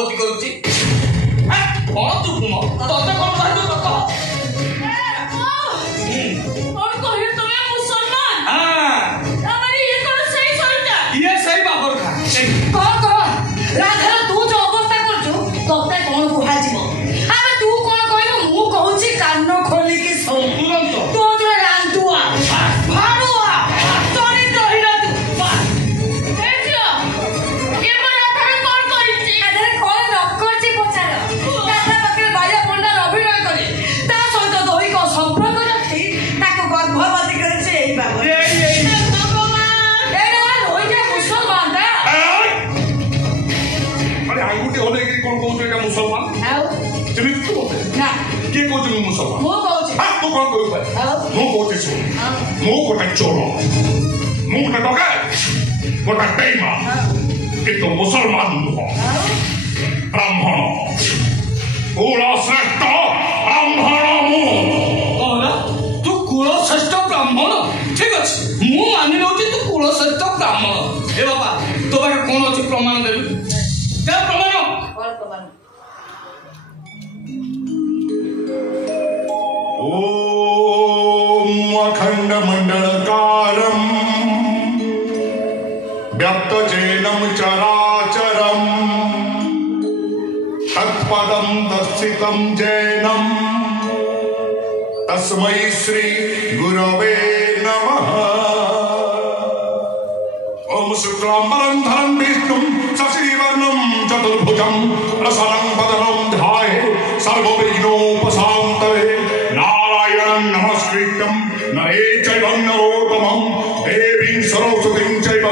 गर्भवती करुच्ची कौन तू तोते कौन भाई तू कह ये सही बाबर खा कौन कौन राधा तू जो अवस्था करछु तोते कौन कुहा जीवो अबे तू कौन कहलो मु कहूची कान खोली के सुन तुरंत तो जो रांदुआ भाड़ुआ तोरी कहिला तू देखियो ये राधा कौन करिछि अरे कौन रखछि पचार राधा पकरे बाया पंडा अभिनय करे ता सहित दोई को संपर्क रखी ताको गर्भवती करिछि एई बाबा मुसलमान चली तू बोलते ना के को तुम मुसलमान मो कहूची हां तू कौन कहू भाई मो कहते सुन मो कोटा चोर मो कोटा डगा कोटा बेईमा के तो मुसलमान हो ब्राह्मण कुल श्रेष्ठ ब्राह्मण मो तू कुल श्रेष्ठ ब्राह्मण ठीक अछि मु मानि लउची तू कुल श्रेष्ठ ब्राह्मण ए बाबा तो बाके कोन अछि प्रमाण देलु का प्रमाण और प्रमाण ओम अखंड मंडलकारम व्याप्तजेनम चराचरम तत्पदम दर्शितम जैनम तस्मै श्री गुरवे नमः। ओम शुक्लांबरं धरं विष्णुं शशिवर्णं चतुर्भुजं प्रसन्नं वदनं ध्याये सर्वविघ्नोपशान्तये नारायणं नमस्कृत्यं नरे चैव नरोत्तमं देवीं सरस्वतीं चैव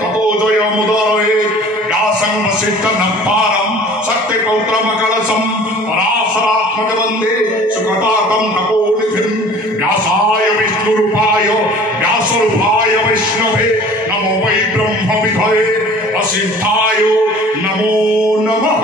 ततो जयमुदीरयेत् व्यासं वसिष्ठनप्तारं सत्यपौत्रमकलशं पराशरात्मकं वन्दे सुकृताकं तपोनिधिं व्यासाय विष्णुरूपाय व्यासरूपाय वैष्णवे नमो वै ब्रह्म विधये वसिष्ठाय नमो नमः।